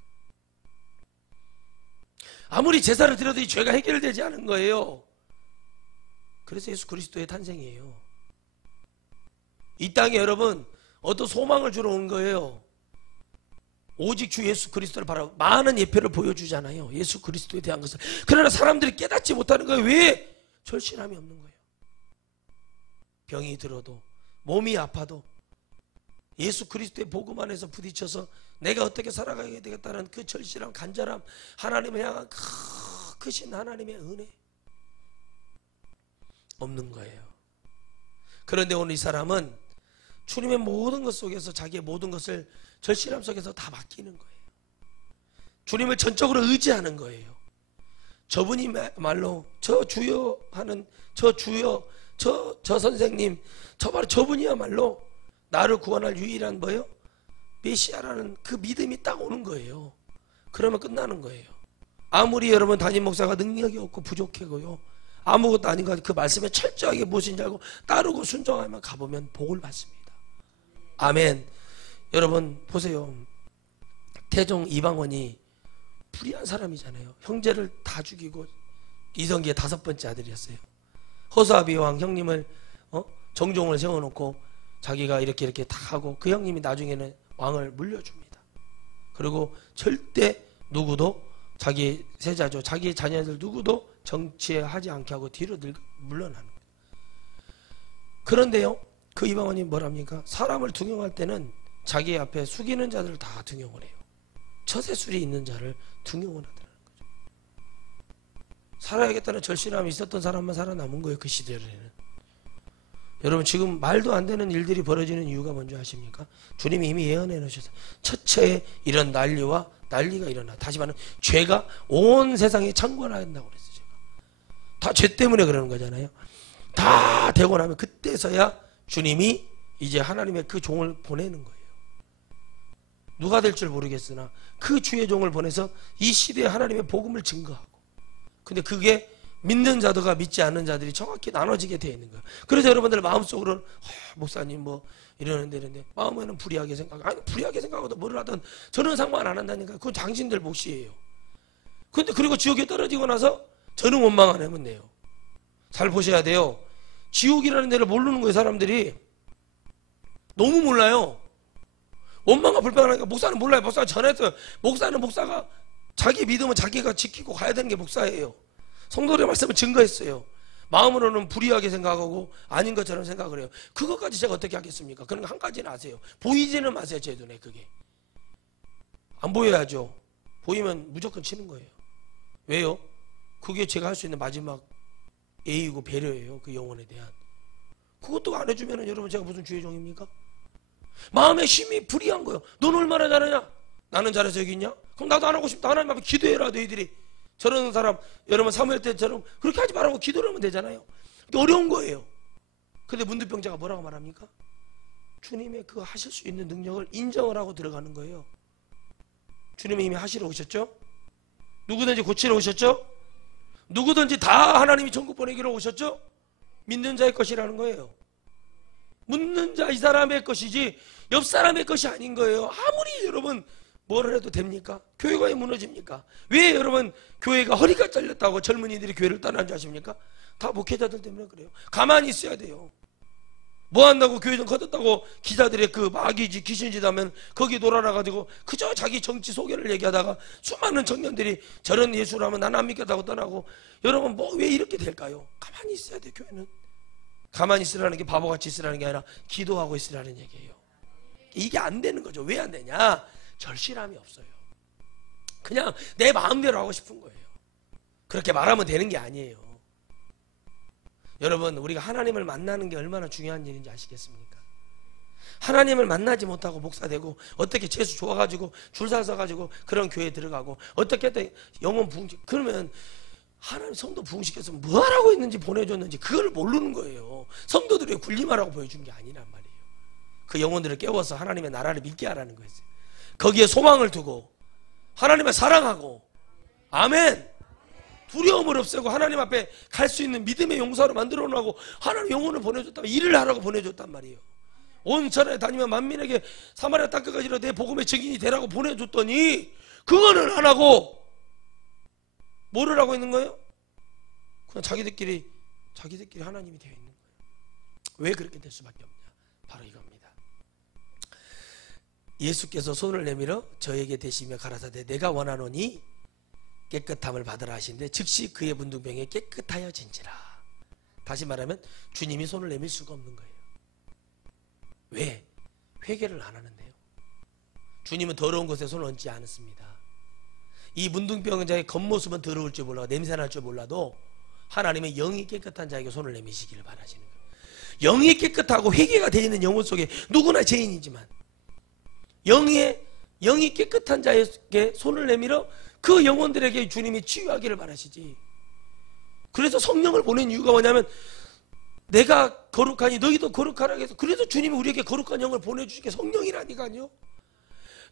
아무리 제사를 드려도 이 죄가 해결되지 않은 거예요. 그래서 예수 그리스도의 탄생이에요. 이 땅에 여러분 어떤 소망을 주러 온 거예요. 오직 주 예수 그리스도를 바라고 많은 예표를 보여주잖아요. 예수 그리스도에 대한 것을. 그러나 사람들이 깨닫지 못하는 거예요. 왜? 절실함이 없는 거예요. 병이 들어도 몸이 아파도 예수 그리스도의 복음 안에서 부딪혀서 내가 어떻게 살아가야 되겠다는 그 절실함, 간절함, 하나님을 향한 크신 하나님의 은혜 없는 거예요. 그런데 오늘 이 사람은 주님의 모든 것 속에서 자기의 모든 것을 절실함 속에서 다 맡기는 거예요. 주님을 전적으로 의지하는 거예요. 저분이 말로 저 주여 하는 저 주여 저 선생님 저분이야말로 나를 구원할 유일한 뭐예요? 메시아라는 그 믿음이 딱 오는 거예요. 그러면 끝나는 거예요. 아무리 여러분 담임 목사가 능력이 없고 부족하고요 아무것도 아닌 것 그 말씀에 철저하게 무엇인지 알고 따르고 순종하면 가보면 복을 받습니다. 아멘. 여러분 보세요. 태종 이방원이 불의한 사람이잖아요. 형제를 다 죽이고 이성기의 5번째 아들이었어요. 허수아비왕 형님을 정종을 세워놓고 자기가 이렇게 다 하고 그 형님이 나중에는 왕을 물려줍니다. 그리고 절대 누구도 자기 세자죠. 자기 자녀들 누구도 정치에 하지 않게 하고 뒤로 물러나는 거예요. 그런데요 그 이방원이 뭐랍니까? 사람을 등용할 때는 자기 앞에 숙이는 자들을 다 등용을 해요. 처세술이 있는 자를 등용을 하더라는 거죠. 살아야겠다는 절실함이 있었던 사람만 살아남은 거예요. 그 시대에는. 여러분 지금 말도 안 되는 일들이 벌어지는 이유가 뭔지 아십니까? 주님이 이미 예언해 놓으셨어요. 첫째에 이런 난리가 일어나. 다시 말하면 죄가 온 세상에 창궐한다고 그랬어요. 제가. 다 죄 때문에 그러는 거잖아요. 다 되고 나면 그때서야 주님이 이제 하나님의 그 종을 보내는 거예요. 누가 될 줄 모르겠으나 그 주의 종을 보내서 이 시대에 하나님의 복음을 증거하고, 근데 그게 믿는 자들과 믿지 않는 자들이 정확히 나눠지게 되어 있는 거예요. 그래서 여러분들 마음속으로는 목사님 뭐 이러는데 마음에는 불의하게 생각하고, 불의하게 생각하고도 뭐를 하든 저는 상관 안 한다니까. 그건 당신들 몫이에요. 근데 그리고 지옥에 떨어지고 나서 저는 원망 안 하면 돼요. 잘 보셔야 돼요. 지옥이라는 데를 모르는 거예요. 사람들이 너무 몰라요. 원망과 불평하니까 목사는 몰라요. 목사가 전했어요. 목사가 자기 믿음은 자기가 지키고 가야 되는 게 목사예요. 성도들의 말씀을 증거했어요. 마음으로는 불의하게 생각하고 아닌 것처럼 생각을 해요. 그것까지 제가 어떻게 하겠습니까? 그런 거 한 가지는 아세요. 보이지는 마세요. 제 눈에 그게 안 보여야죠. 보이면 무조건 치는 거예요. 왜요? 그게 제가 할 수 있는 마지막 예의고 배려예요. 그 영혼에 대한. 그것도 안 해주면 여러분 제가 무슨 주의 종입니까? 마음의 힘이 불의한 거예요. 넌 얼마나 잘하냐? 나는 잘해서 여기 있냐? 그럼 나도 안 하고 싶다. 하나님 앞에 기도해라. 너희들이. 저러는 사람 여러분 사무엘 때처럼 그렇게 하지 말라고 기도를 하면 되잖아요. 어려운 거예요. 근데 문두병자가 뭐라고 말합니까? 주님의 그 하실 수 있는 능력을 인정을 하고 들어가는 거예요. 주님이 이미 하시러 오셨죠? 누구든지 고치러 오셨죠? 누구든지 다 하나님이 천국 보내기로 오셨죠? 믿는 자의 것이라는 거예요. 묻는 자 이 사람의 것이지 옆 사람의 것이 아닌 거예요. 아무리 여러분 뭐를 해도 됩니까? 교회가 왜 무너집니까? 왜 여러분 교회가 허리가 잘렸다고 젊은이들이 교회를 떠난 줄 아십니까? 다 목회자들 때문에 그래요. 가만히 있어야 돼요. 뭐 한다고 교회 좀 걷었다고 기자들의 그 마귀지 귀신짓 하면 거기 돌아나가지고 그저 자기 정치 소개를 얘기하다가 수많은 청년들이 저런 예수라면 난 안 믿겠다고 떠나고, 여러분 뭐 왜 이렇게 될까요? 가만히 있어야 돼요. 교회는 가만히 있으라는 게 바보같이 있으라는 게 아니라 기도하고 있으라는 얘기예요. 이게 안 되는 거죠. 왜 안 되냐? 절실함이 없어요. 그냥 내 마음대로 하고 싶은 거예요. 그렇게 말하면 되는 게 아니에요. 여러분, 우리가 하나님을 만나는 게 얼마나 중요한 일인지 아시겠습니까? 하나님을 만나지 못하고 목사되고 어떻게 재수 좋아가지고 줄서 서가지고 그런 교회에 들어가고 어떻게 또 영혼 부흥식, 그러면 하나님 성도 부흥시켜서 뭐 하라고 했는지 보내줬는지 그걸 모르는 거예요. 성도들의 군림하라고 보여준 게 아니란 말이에요. 그 영혼들을 깨워서 하나님의 나라를 믿게 하라는 거였어요. 거기에 소망을 두고 하나님을 사랑하고, 아멘, 두려움을 없애고 하나님 앞에 갈 수 있는 믿음의 용사로 만들어 놓고 하나님 영혼을 보내줬다면 일을 하라고 보내줬단 말이에요. 온 전에 다니면 만민에게 사마리아 땅끝까지로 내 복음의 증인이 되라고 보내줬더니 그거는 안 하고 뭐를 하고 있는 거예요? 그냥 자기들끼리 하나님이 되어 있는 거예요. 왜 그렇게 될 수밖에 없냐? 바로 이겁니다. 예수께서 손을 내밀어 저에게 대시며 가라사대 내가 원하노니 깨끗함을 받으라 하시는데 즉시 그의 문둥병이 깨끗하여진지라. 다시 말하면 주님이 손을 내밀 수가 없는 거예요. 왜? 회개를 안 하는데요. 주님은 더러운 것에 손을 얹지 않았습니다. 이 문둥병은 자의 겉모습은 더러울 줄 몰라도 냄새날 줄 몰라도 하나님의 영이 깨끗한 자에게 손을 내미시기를 바라시는 거예요. 영이 깨끗하고 회개가 되어 있는 영혼 속에 누구나 죄인이지만 영이 깨끗한 자에게 손을 내밀어 그 영혼들에게 주님이 치유하기를 바라시지. 그래서 성령을 보낸 이유가 뭐냐면 내가 거룩하니 너희도 거룩하라 해서, 그래서 주님이 우리에게 거룩한 영을 보내주신 게 성령이라니까요.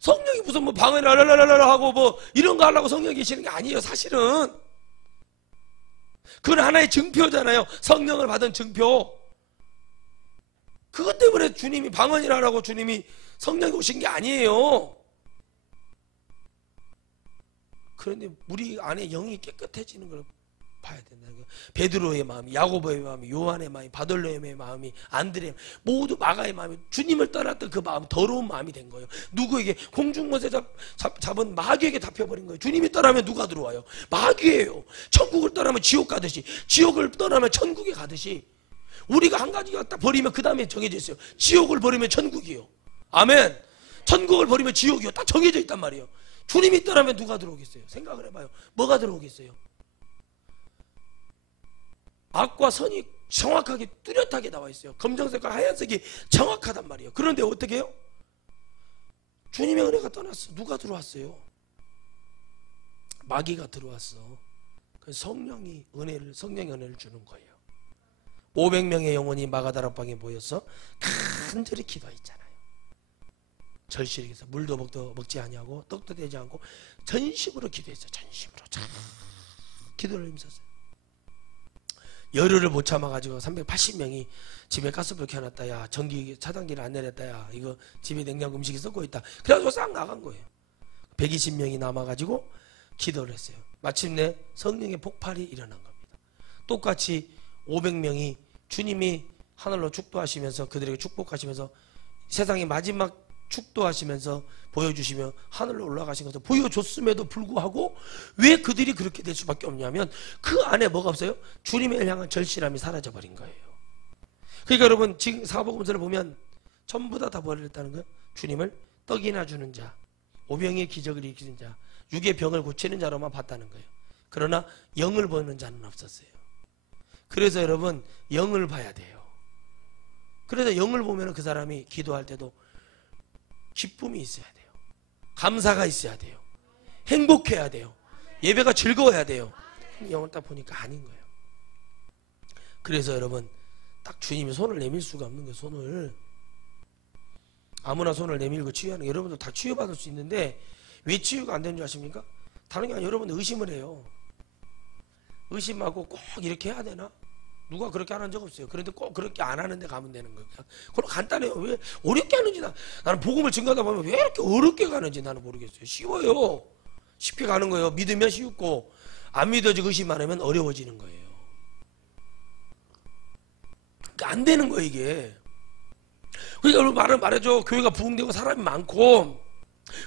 성령이 무슨 뭐 방을 라라라라 하고 뭐 이런 거 하려고 성령이 계시는 게 아니에요. 사실은 그건 하나의 증표잖아요. 성령을 받은 증표. 그것 때문에 주님이 방언이라고 주님이 성령이 오신 게 아니에요. 그런데 우리 안에 영이 깨끗해지는 걸 봐야 된다는 거예요. 베드로의 마음이, 야고보의 마음이, 요한의 마음이, 바돌로의 마음이, 안드레 모두 마가의 마음이 주님을 떠났던 그 마음, 더러운 마음이 된 거예요. 누구에게? 공중못에 잡은 마귀에게 잡혀버린 거예요. 주님이 떠나면 누가 들어와요? 마귀예요. 천국을 떠나면 지옥 가듯이, 지옥을 떠나면 천국에 가듯이 우리가 한 가지가 딱 버리면 그 다음에 정해져 있어요. 지옥을 버리면 천국이요. 아멘. 천국을 버리면 지옥이요. 딱 정해져 있단 말이에요. 주님이 떠나면 누가 들어오겠어요? 생각을 해봐요. 뭐가 들어오겠어요? 악과 선이 정확하게 뚜렷하게 나와 있어요. 검정색과 하얀색이 정확하단 말이에요. 그런데 어떻게 해요? 주님의 은혜가 떠났어. 누가 들어왔어요? 마귀가 들어왔어. 그래서 성령이 은혜를 주는 거예요. 500명의 영혼이 마가다락방에 모여서 간절히 기도했잖아요. 절실히 해서 물도 먹지 아니하고 떡도 되지 않고 전심으로 기도했어요. 전심으로 기도를 힘썼어요. 열흘을 못 참아가지고 380명이 집에 가스불 켜놨다. 야, 전기 차단기를 안 내렸다. 야, 이거 집에 냉장고 음식이 썩고 있다. 그래가지고 싹 나간 거예요. 120명이 남아가지고 기도를 했어요. 마침내 성령의 폭발이 일어난 겁니다. 똑같이 500명이 주님이 하늘로 축도하시면서 그들에게 축복하시면서 세상의 마지막 축도하시면서 보여주시며 하늘로 올라가신 것을 보여줬음에도 불구하고 왜 그들이 그렇게 될 수밖에 없냐면 그 안에 뭐가 없어요? 주님을 향한 절실함이 사라져버린 거예요. 그러니까 여러분 지금 사복음서를 보면 전부 다 버렸다는 거예요. 주님을 떡이나 주는 자, 오병이의 기적을 일으키는 자, 육의 병을 고치는 자로만 봤다는 거예요. 그러나 영을 보는 자는 없었어요. 그래서 여러분 영을 봐야 돼요. 그래서 영을 보면 그 사람이 기도할 때도 기쁨이 있어야 돼요. 감사가 있어야 돼요. 행복해야 돼요. 예배가 즐거워야 돼요. 영을 딱 보니까 아닌 거예요. 그래서 여러분 딱 주님이 손을 내밀 수가 없는 거예요. 손을 아무나 손을 내밀고 치유하는, 여러분도 다 치유받을 수 있는데 왜 치유가 안 되는 줄 아십니까? 다른 게 아니라 여러분 의심을 해요. 의심하고 꼭 이렇게 해야 되나? 누가 그렇게 안 한 적 없어요. 그런데 꼭 그렇게 안 하는데 가면 되는 거예요. 그럼 간단해요. 왜 어렵게 하는지 나는 복음을 증거하다 보면 왜 이렇게 어렵게 가는지 나는 모르겠어요. 쉬워요. 쉽게 가는 거예요. 믿으면 쉽고 안 믿어지고 의심 많으면 어려워지는 거예요. 그러니까 안 되는 거예요 이게. 그러니까 여러분 말해줘. 교회가 부흥되고 사람이 많고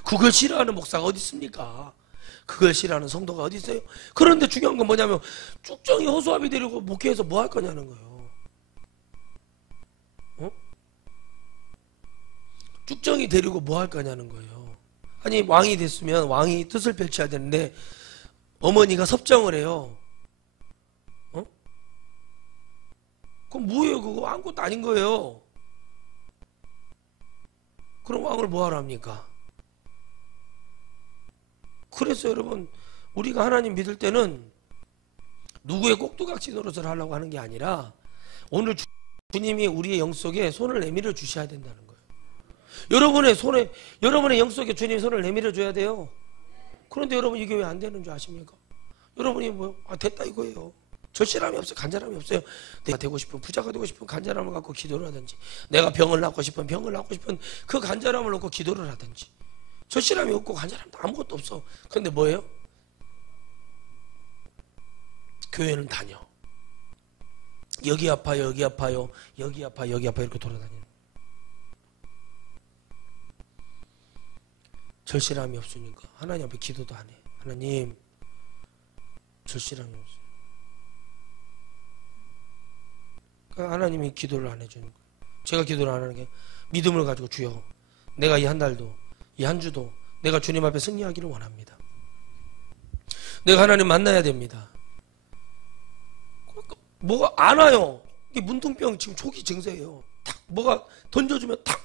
그걸 싫어하는 목사가 어디 있습니까? 그걸 싫어하는 성도가 어디 있어요? 그런데 중요한 건 뭐냐면 쭉정이 호수아비 데리고 목회해서 뭐 할 거냐는 거예요. 어? 쭉정이 데리고 뭐 할 거냐는 거예요. 아니 왕이 됐으면 왕이 뜻을 펼쳐야 되는데 어머니가 섭정을 해요. 어? 그럼 뭐예요 그거? 아무것도 아닌 거예요. 그럼 왕을 뭐하러 합니까? 그래서 여러분 우리가 하나님 믿을 때는 누구의 꼭두각시 노릇을 하려고 하는 게 아니라 오늘 주님이 우리의 영 속에 손을 내밀어 주셔야 된다는 거예요. 여러분의 영 속에 주님이 손을 내밀어 줘야 돼요. 그런데 여러분 이게 왜 안 되는 줄 아십니까? 여러분이 됐다 이거예요. 절실함이 없어요. 간절함이 없어요. 내가 되고 싶은 부자가 되고 싶은 간절함을 갖고 기도를 하든지 내가 병을 낫고 싶은 그 간절함을 놓고 기도를 하든지 절실함이 없고 간절함도 아무것도 없어. 근데 뭐예요? 교회는 다녀. 여기 아파요, 여기 아파요, 여기 아파, 여기 아파 이렇게 돌아다니는. 절실함이 없으니까 하나님 앞에 기도도 안 해. 하나님 절실함이 없어요. 그러니까 하나님이 기도를 안 해주는 거예요. 제가 기도를 안 하는 게 믿음을 가지고 주여 내가 이 한 달도 이 한 주도 내가 주님 앞에 승리하기를 원합니다. 내가 하나님 만나야 됩니다. 뭐가 안 와요. 이게 문둥병 지금 초기 증세예요. 탁 뭐가 던져주면 탁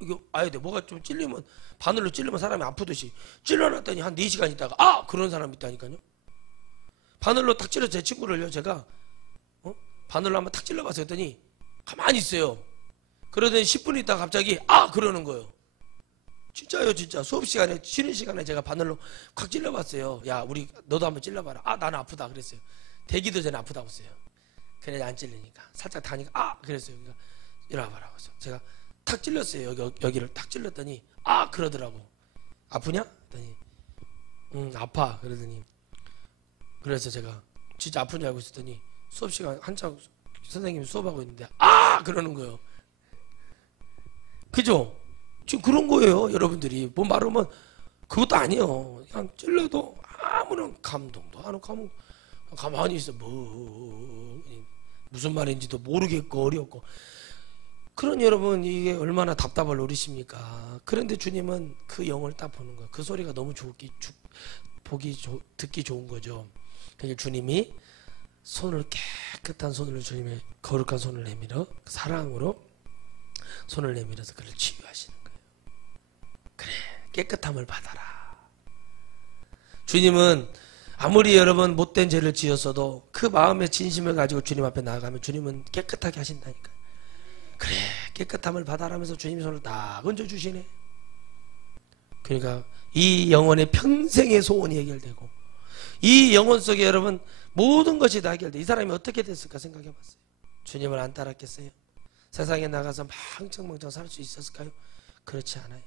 이거 와야 돼. 뭐가 좀 찔리면 바늘로 찔리면 사람이 아프듯이 찔러놨더니 한 4시간 있다가 그런 사람이 있다니까요. 바늘로 탁 찔러 제 친구를요 제가 바늘로 한번 탁 찔러봤어요. 했더니 가만히 있어요. 그러더니 10분 있다가 갑자기 그러는 거예요. 진짜요 진짜. 수업 시간에 쉬는 시간에 제가 바늘로 콱 찔러봤어요. 야 우리 너도 한번 찔러봐라. 나는 아프다 그랬어요. 되기도 전에 아프다고 했어요. 그래 안 찔리니까 살짝 다니까 그랬어요. 그러니까 이러봐라고 해서 제가 탁 찔렀어요. 여기를 탁 찔렀더니 그러더라고. 아프냐? 그랬더니 아파. 그러더니 그래서 제가 진짜 아픈 줄 알고 있었더니 수업 시간 한참 선생님이 수업하고 있는데 그러는 거예요. 그죠? 지금 그런 거예요. 여러분들이 뭐 말하면 그것도 아니에요. 그냥 찔러도 아무런 감동도 안 하고 가만히 있어. 무슨 말인지도 모르겠고 어렵고. 그런 여러분 이게 얼마나 답답할 노릇입니까? 그런데 주님은 그 영을 딱 보는 거예요. 그 소리가 너무 듣기 좋은 거죠. 그러니까 주님이 손을 깨끗한 손으로 주님의 거룩한 손을 내밀어 사랑으로 손을 내밀어서 그를 치유하시는 거예요. 그래 깨끗함을 받아라. 주님은 아무리 여러분 못된 죄를 지었어도 그 마음의 진심을 가지고 주님 앞에 나아가면 주님은 깨끗하게 하신다니까요. 그래 깨끗함을 받아라면서 주님이 손을 딱 얹어주시네. 그러니까 이 영혼의 평생의 소원이 해결되고 이 영혼 속에 여러분 모든 것이 다 해결돼. 이 사람이 어떻게 됐을까 생각해봤어요. 주님을 안 따랐겠어요? 세상에 나가서 망청망청 살 수 있었을까요? 그렇지 않아요.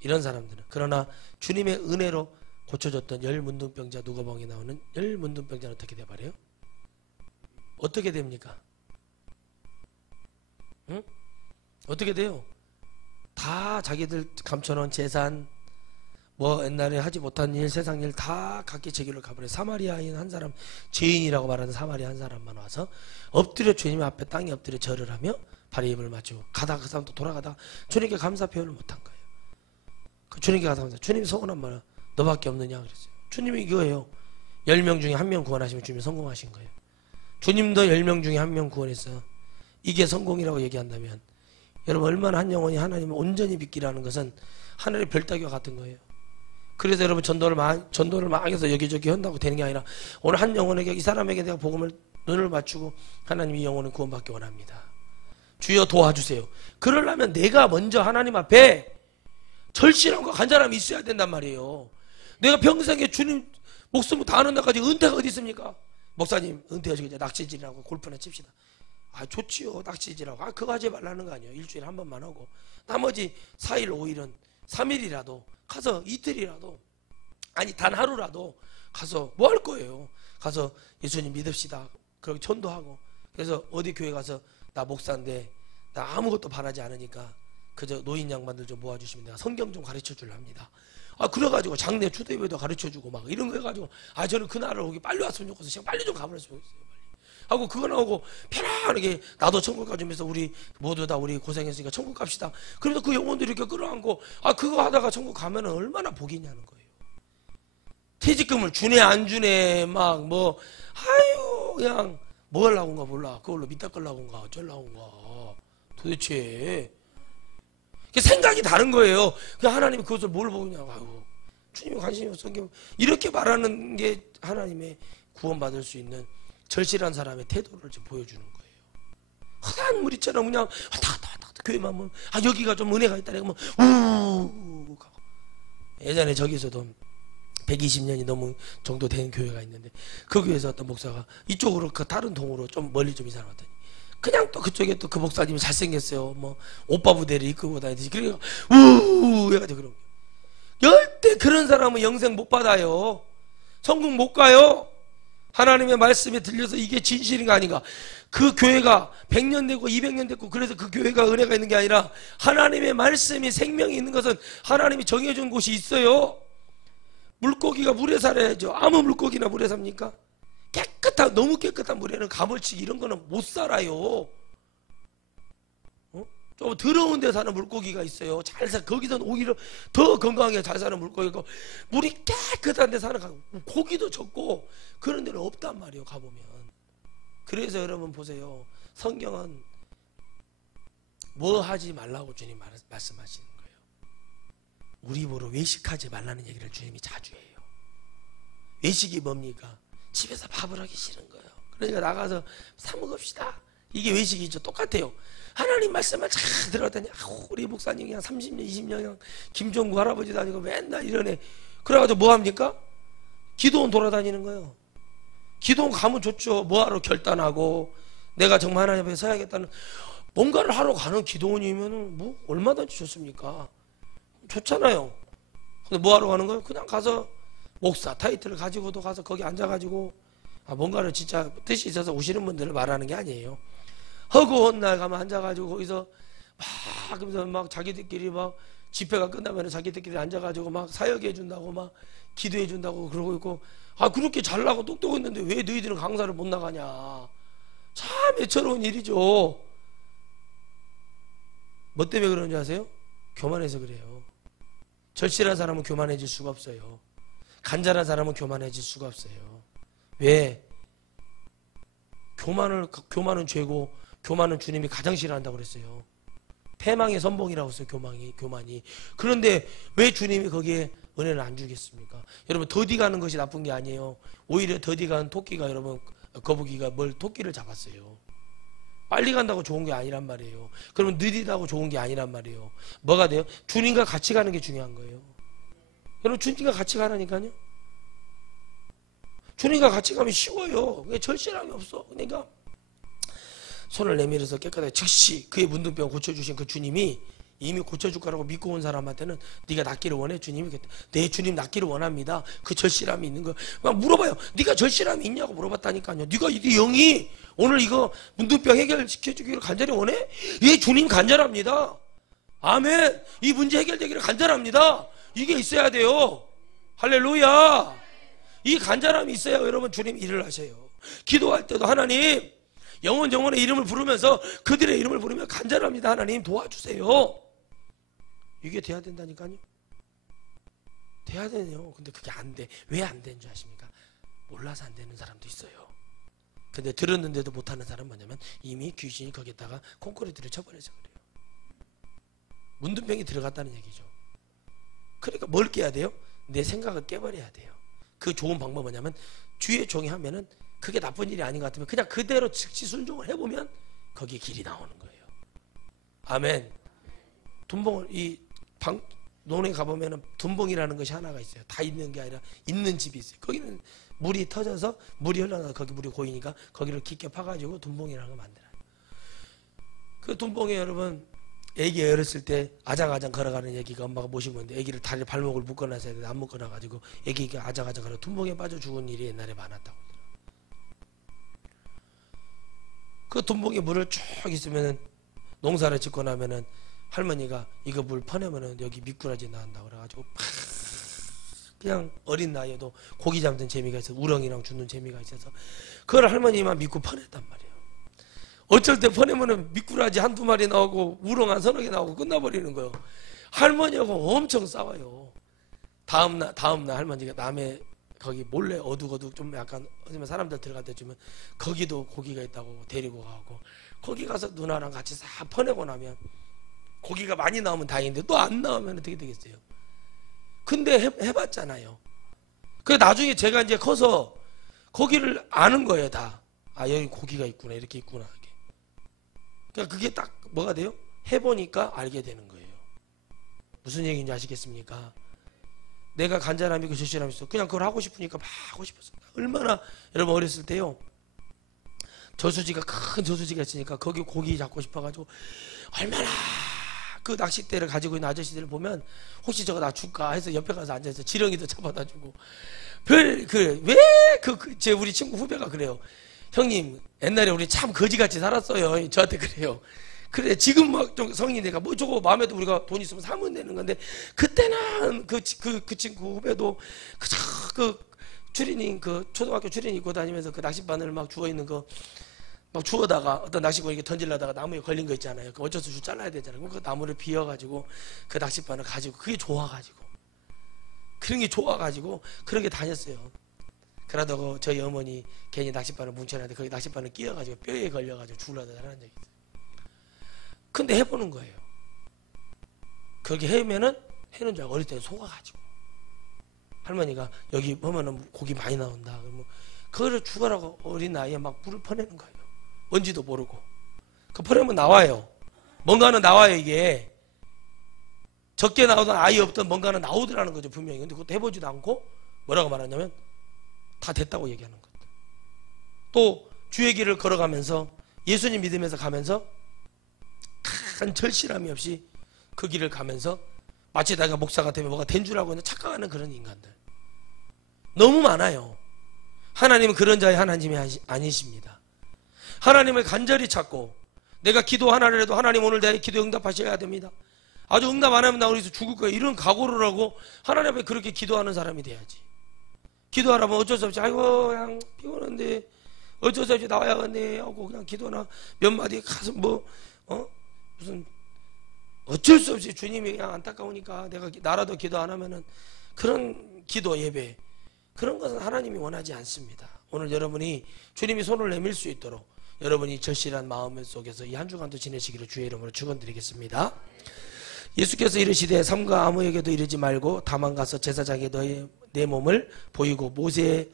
이런 사람들은. 그러나 주님의 은혜로 고쳐졌던 열문둥병자 누가복음에 나오는 열문둥병자는 어떻게 돼버려요? 어떻게 됩니까? 응? 어떻게 돼요? 다 자기들 감춰놓은 재산 뭐 옛날에 하지 못한 일 세상 일 다 각기 제 길로 가버려요. 사마리아인 한 사람 죄인이라고 말하는 사마리아 한 사람만 와서 엎드려 주님 앞에 땅에 엎드려 절을 하며 발에 입을 맞추고 가다가 그 사람도 돌아가다가 주님께 감사 표현을 못한 거예요. 주님께 가다가 주님이 서운한 말은 너밖에 없느냐 그랬어요. 주님이 이거예요. 10명 중에 1명 구원하시면 주님이 성공하신 거예요. 주님도 10명 중에 1명 구원했어요. 이게 성공이라고 얘기한다면 여러분 얼마나 한 영혼이 하나님을 온전히 믿기라는 것은 하늘의 별 따기와 같은 거예요. 그래서 여러분 전도를 막 해서 여기저기 한다고 되는 게 아니라 오늘 한 영혼에게 이 사람에게 내가 복음을 눈을 맞추고 하나님 이 영혼을 구원받기 원합니다. 주여 도와주세요. 그러려면 내가 먼저 하나님 앞에 절실함과 간절함이 있어야 된단 말이에요. 내가 평생에 주님 목숨 다하는 데까지 은퇴가 어디 있습니까? 목사님 은퇴하시고 이제 낚시질하고 골프나 칩시다. 아 좋지요, 낚시질하고. 아 그거 하지 말라는 거 아니에요. 일주일에 한 번만 하고 나머지 4일 5일은 3일이라도 가서, 이틀이라도, 아니 단 하루라도 가서 뭐 할 거예요? 가서 예수님 믿읍시다. 그렇게 전도하고. 그래서 어디 교회 가서 나 목사인데 나 아무것도 바라지 않으니까 그저 노인 양반들 좀 모아주시면 내가 성경 좀 가르쳐 줄랍니다. 아 그래가지고 장례 추대회도 가르쳐주고 막 이런 거 해가지고, 아 저는 그날을 오기 빨리 왔으면 좋겠어. 시간 빨리 좀 가버렸으면 좋겠어요. 빨리 하고 그거 나오고 편안하게 나도 천국 가주면서 우리 모두 다 우리 고생했으니까 천국 갑시다. 그러면서 그 영혼들이 이렇게 끌어안고, 아 그거 하다가 천국 가면은 얼마나 복이냐는 거예요. 퇴직금을 주네 안 주네 막 뭐 아유 그냥 뭐 하려고인가 몰라. 그걸로 밑다 끌라고인가 어쩌려고인가 도대체 생각이 다른 거예요. 하나님이 그것을 뭘 보냐고. 아유, 주님이 관심이 없어. 이렇게 말하는 게 하나님의 구원받을 수 있는 절실한 사람의 태도를 지금 보여주는 거예요. 흑한 무리처럼 그냥 왔다 교회만 보면, 아 여기가 좀 은혜가 있다 그러면 우우 가고. 예전에 저기서도 120년이 넘은 정도 된 교회가 있는데 그 교회에서 어떤 목사가 이쪽으로 그 다른 동으로 좀 멀리 좀 이사를 왔더니 그냥 또 그쪽에 또 그 목사님이 잘생겼어요. 뭐 오빠 부대를 이끌고 다니듯이. 그러니까 우우 해가지고 그런 거예요. 절대 그런 사람은 영생 못 받아요. 천국 못 가요. 하나님의 말씀에 들려서 이게 진실인가 아닌가. 그 교회가 100년 되고 200년 됐고 그래서 그 교회가 은혜가 있는 게 아니라 하나님의 말씀이 생명이 있는 것은 하나님이 정해준 곳이 있어요. 물고기가 물에 살아야죠. 아무 물고기나 물에 삽니까? 깨끗한, 너무 깨끗한 물에는 가물치기 이런 거는 못 살아요. 좀 더러운 데 사는 물고기가 있어요. 거기서는 오히려 더 건강하게 잘 사는 물고기고, 물이 깨끗한 데 사는 고기도 적고 그런 데는 없단 말이에요. 가보면. 그래서 여러분 보세요. 성경은 뭐 하지 말라고 주님 말씀하시는 거예요. 우리 보러 외식하지 말라는 얘기를 주님이 자주 해요. 외식이 뭡니까? 집에서 밥을 하기 싫은 거예요. 그러니까 나가서 사 먹읍시다. 이게 외식이죠. 똑같아요. 하나님 말씀을 잘 들었더니 우리 목사님 그냥 30년 20년 그냥 김종구 할아버지 다니고 맨날 이러네. 그래가지고 뭐 합니까? 기도원 돌아다니는 거예요. 기도원 가면 좋죠. 뭐하러 결단하고 내가 정말 하나님 앞에 서야겠다는 뭔가를 하러 가는 기도원이면 뭐 얼마든지 좋습니까? 좋잖아요. 근데 뭐하러 가는 거예요? 그냥 가서 목사 타이틀을 가지고도 가서 거기 앉아가지고 뭔가를 진짜 뜻이 있어서 오시는 분들을 말하는 게 아니에요. 허구한 날 가면 앉아가지고 거기서 막 그러면서 막 자기들끼리 막 집회가 끝나면 자기들끼리 앉아가지고 막 사역해 준다고 막 기도해 준다고 그러고 있고, 그렇게 잘나고 똑똑했는데 왜 너희들은 강사를 못 나가냐. 참 애처로운 일이죠. 뭐 때문에 그런지 아세요? 교만해서 그래요. 절실한 사람은 교만해질 수가 없어요. 간절한 사람은 교만해질 수가 없어요. 왜? 교만은 죄고 교만은 주님이 가장 싫어한다고 그랬어요. 패망의 선봉이라고 했어요. 교만이. 그런데 왜 주님이 거기에 은혜를 안 주겠습니까? 여러분 더디 가는 것이 나쁜 게 아니에요. 오히려 더디 가는 토끼가, 여러분 거북이가 토끼를 잡았어요. 빨리 간다고 좋은 게 아니란 말이에요. 그러면 느리다고 좋은 게 아니란 말이에요. 뭐가 돼요? 주님과 같이 가는 게 중요한 거예요. 여러분 주님과 같이 가라니까요. 주님과 같이 가면 쉬워요. 왜 절실함이 없어. 그러니까 손을 내밀어서 깨끗하게 즉시 그의 문둥병 고쳐주신 그 주님이 이미 고쳐줄 거라고 믿고 온 사람한테는 네가 낫기를 원해? 주님이 네 주님 낫기를 원합니다. 그 절실함이 있는 거 막 물어봐요. 네가 절실함이 있냐고 물어봤다니까요. 네가 네 영이 오늘 이거 문둥병 해결시켜주기를 간절히 원해? 예, 주님 간절합니다. 아멘. 이 문제 해결되기를 간절합니다. 이게 있어야 돼요. 할렐루야. 이 간절함이 있어야 여러분 주님 일을 하세요. 기도할 때도 하나님 영혼의 이름을 부르면서 그들의 이름을 부르며 간절합니다. 하나님 도와주세요. 이게 돼야 된다니까요. 돼야 되네요. 근데 그게 안 돼. 왜 안 되는 줄 아십니까? 몰라서 안 되는 사람도 있어요. 근데 들었는데도 못하는 사람은 뭐냐면 이미 귀신이 거기다가 콘크리트를 쳐버려서 그래요. 문둥병이 들어갔다는 얘기죠. 그러니까 뭘 깨야 돼요? 내 생각을 깨버려야 돼요. 그 좋은 방법은 뭐냐면 주의 종이 하면은 그게 나쁜 일이 아닌 것 같으면 그냥 그대로 즉시 순종을 해보면 거기에 길이 나오는 거예요. 아멘. 돈봉을 논에 가보면 둔봉이라는 것이 하나가 있어요. 다 있는 게 아니라 있는 집이 있어요. 거기는 물이 터져서 물이 흘러나서 거기 물이 고이니까 거기를 깊게 파가지고 둔봉이라는 걸 만들어요. 그 둔봉에 여러분 애기 어렸을 때 아장아장 걸어가는 애기가 엄마가 모시고 있는데 애기를 다리 발목을 묶어놔서 안 묶어놔가지고 애기가 아장아장 걸어 둔봉에 빠져 죽은 일이 옛날에 많았다고. 그 둔봉에 물을 쭉 있으면은 농사를 짓고 나면은 할머니가 이거 물 퍼내면은 여기 미꾸라지 나온다고 그래가지고 그냥 어린 나이에도 고기 잡는 재미가 있어서 우렁이랑 주는 재미가 있어서 그걸 할머니만 믿고 퍼냈단 말이에요. 어쩔 때 퍼내면은 미꾸라지 한두 마리 나오고 우렁 한 서너 개 나오고 끝나버리는 거예요. 할머니하고 엄청 싸워요. 다음날 할머니가 남의 거기 몰래 어둑어둑 좀 약간 사람들 들어갈 때쯤은 거기도 고기가 있다고 데리고 가고 거기 가서 누나랑 같이 싹 퍼내고 나면 고기가 많이 나오면 다행인데 또 안 나오면 어떻게 되겠어요? 근데 해봤잖아요. 그래 나중에 제가 이제 커서 고기를 아는 거예요. 다. 아 여기 고기가 있구나 이렇게 있구나 이렇게. 그러니까 그게 딱 뭐가 돼요? 해보니까 알게 되는 거예요. 무슨 얘기인지 아시겠습니까? 내가 간절함이고 절실함이 있어 그냥 그걸 하고 싶으니까 막 하고 싶었어. 얼마나 여러분 어렸을 때요 저수지가 큰 저수지가 있으니까 거기 고기 잡고 싶어가지고 얼마나 그 낚싯대를 가지고 있는 아저씨들을 보면 혹시 저거 나 줄까 해서 옆에 가서 앉아서 지렁이도 잡아다 주고 제 우리 친구 후배가 그래요. 형님 옛날에 우리 참 거지같이 살았어요. 저한테 그래요. 그래 지금 막 좀 성인이 되니까 뭐 저거 마음에도 우리가 돈 있으면 사면 되는 건데 그때는 그 친구 후배도 그 추리닝 그 초등학교 추리닝 입고 다니면서 그 낚싯바늘 막 주워 있는 거 막 주워다가 어떤 낚시꾼 이렇게 던질려다가 나무에 걸린 거 있잖아요. 그 어쩔 수 없이 잘라야 되잖아요. 그 나무를 비워가지고 그 낚싯바늘 가지고 그게 좋아가지고 그런 게 좋아가지고 그렇게 다녔어요. 그러다가 저희 어머니 괜히 낚싯바늘 뭉쳐놨는데 거기 낚싯바늘 끼어가지고 뼈에 걸려가지고 죽으려다 하는 적이 있어요. 근데 해보는 거예요. 그렇게 해면은 해는 줄 알고 어릴 때는 속아가지고 할머니가 여기 보면은 고기 많이 나온다. 그러면 그거를 죽어라고 어린 나이에 막 물을 퍼내는 거예요. 뭔지도 모르고. 그 퍼내면 나와요. 뭔가는 나와요 이게. 적게 나오던 아이 없던 뭔가는 나오더라는 거죠 분명히. 근데 그것도 해보지도 않고 뭐라고 말하냐면 다 됐다고 얘기하는 것. 또 주의 길을 걸어가면서 예수님 믿으면서 가면서 큰 절실함이 없이 그 길을 가면서 마치 내가 목사가 되면 뭐가 된 줄 알고 있는 착각하는 그런 인간들 너무 많아요. 하나님은 그런 자의 하나님이 아니십니다. 하나님을 간절히 찾고 내가 기도 하나를 해도 하나님 오늘 내 기도 응답하셔야 됩니다. 아주 응답 안 하면 나 어디서 죽을 거야 이런 각오를 하고 하나님 앞에 그렇게 기도하는 사람이 돼야지. 기도하라면 어쩔 수 없이 아이고 그냥 피곤한데 어쩔 수 없이 나와야겠네 하고 그냥 기도나 몇 마디 가서 무슨 어쩔 수 없이 주님이 그냥 안타까우니까 내가 나라도 기도 안 하면은 그런 기도 예배 그런 것은 하나님이 원하지 않습니다. 오늘 여러분이 주님이 손을 내밀 수 있도록 여러분이 절실한 마음 속에서 이 한 주간도 지내시기를 주의 이름으로 축원드리겠습니다. 예수께서 이르시되 삼가 아무에게도 이르지 말고 다만 가서 제사장에 내 몸을 보이고 모세의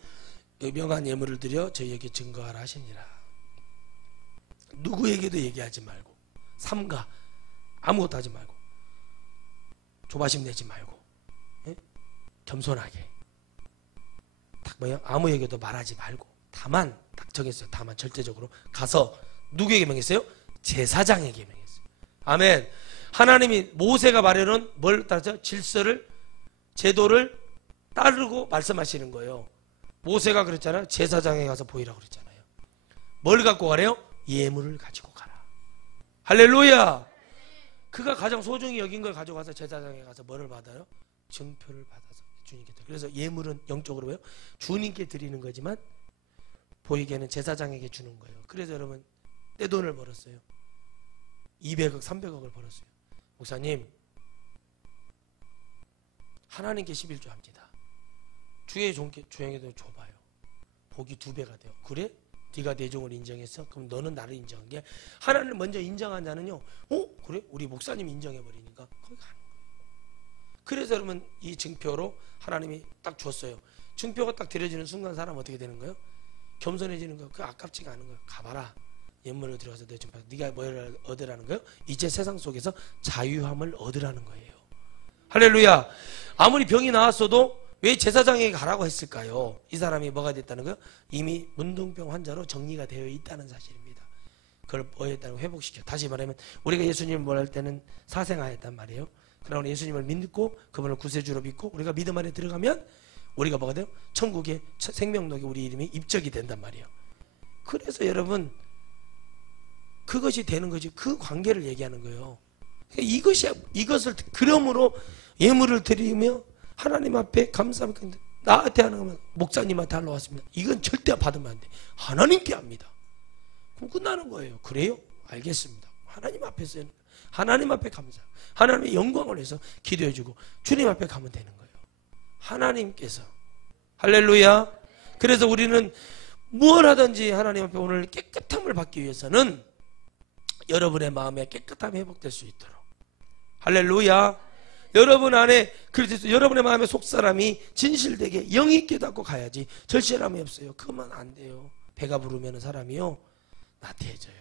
명한 예물을 드려 저희에게 증거하라 하시니라. 누구에게도 얘기하지 말고 삼가 아무것도 하지 말고 조바심 내지 말고 겸손하게 딱 뭐야 아무에게도 말하지 말고 다만 딱 정했어요. 다만 절대적으로 가서 누구에게 명했어요? 제사장에게 명했어요. 아멘. 하나님이 모세가 말해놓은 뭘 따르죠? 질서를 제도를 따르고 말씀하시는 거예요. 모세가 그랬잖아요. 제사장에 가서 보이라고 그랬잖아요. 뭘 갖고 가래요? 예물을 가지고 가라. 할렐루야. 그가 가장 소중히 여긴 걸 가져가서 제사장에 가서 뭐를 받아요? 증표를 받아서 주님께 드려요. 그래서 예물은 영적으로 왜요? 주님께 드리는 거지만 보이게는 제사장에게 주는 거예요. 그래서 여러분 떼돈을 벌었어요. 200억 300억을 벌었어요. 목사님 하나님께 11조 합니다. 주의 종에게도 줘봐요. 복이 2배가 돼요. 그래? 네가 내 종을 인정했어? 그럼 너는 나를 인정한 게 하나님을 먼저 인정한 자는요. 그래? 우리 목사님 인정해버리니까 거기 가는 거예요. 그래서 여러분 이 증표로 하나님이 딱 줬어요. 증표가 딱 드려지는 순간 사람 어떻게 되는 거예요? 겸손해지는 거예요. 그 아깝지가 않은 거예요. 가봐라. 예물을 들어가서 내 증표. 네가 뭘 얻으라는 거예요? 이제 세상 속에서 자유함을 얻으라는 거예요. 할렐루야. 아무리 병이 나왔어도 왜 제사장에게 가라고 했을까요? 이 사람이 뭐가 됐다는 거예요? 이미 문둥병 환자로 정리가 되어 있다는 사실입니다. 그걸 뭐 했다는 거 회복시켜. 다시 말하면 우리가 예수님을 뭐할 때는 사생아였단 말이에요. 그러나 예수님을 믿고 그분을 구세주로 믿고 우리가 믿음 안에 들어가면 우리가 뭐가 돼요? 천국의 생명록에 우리 이름이 입적이 된단 말이에요. 그래서 여러분 그것이 되는 거지. 그 관계를 얘기하는 거예요. 이것을 그러므로 예물을 드리며 하나님 앞에 감사합니다. 나한테 하는 거면 목사님한테 하러 왔습니다. 이건 절대 받으면 안 돼. 하나님께 합니다. 그럼 끝나는 거예요. 그래요? 알겠습니다. 하나님 앞에서 하나님 앞에 감사, 하나님의 영광을 위해서 기도해주고 주님 앞에 가면 되는 거예요. 하나님께서. 할렐루야. 그래서 우리는 무엇 하든지 하나님 앞에 오늘 깨끗함을 받기 위해서는 여러분의 마음에 깨끗함이 회복될 수 있도록. 할렐루야. 여러분 안에 그래서 여러분의 마음의 속사람이 진실되게 영이 깨닫고 가야지. 절실함이 없어요. 그러면 안 돼요. 배가 부르면 사람이요 나태해져요.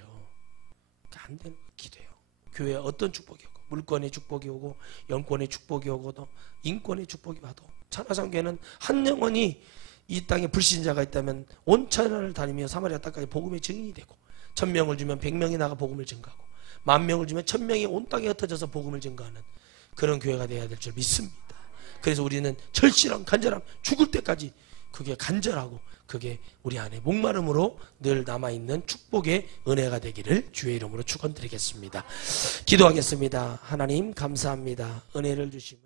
안 되는 거 기도해요. 교회에 어떤 축복이 오고 물권의 축복이 오고 영권의 축복이 오고도 인권의 축복이 와도 천하상교회는 한 영혼이 이 땅에 불신자가 있다면 온 천하를 다니며 사마리아 땅까지 복음의 증인이 되고 1000명을 주면 100명이 나가 복음을 증거하고 10,000명을 주면 1000명이 온 땅에 흩어져서 복음을 증거하는 그런 교회가 되어야 될 줄 믿습니다. 그래서 우리는 절실한 간절함 죽을 때까지 그게 간절하고 그게 우리 안에 목마름으로 늘 남아있는 축복의 은혜가 되기를 주의 이름으로 축원드리겠습니다. 기도하겠습니다. 하나님 감사합니다. 은혜를 주심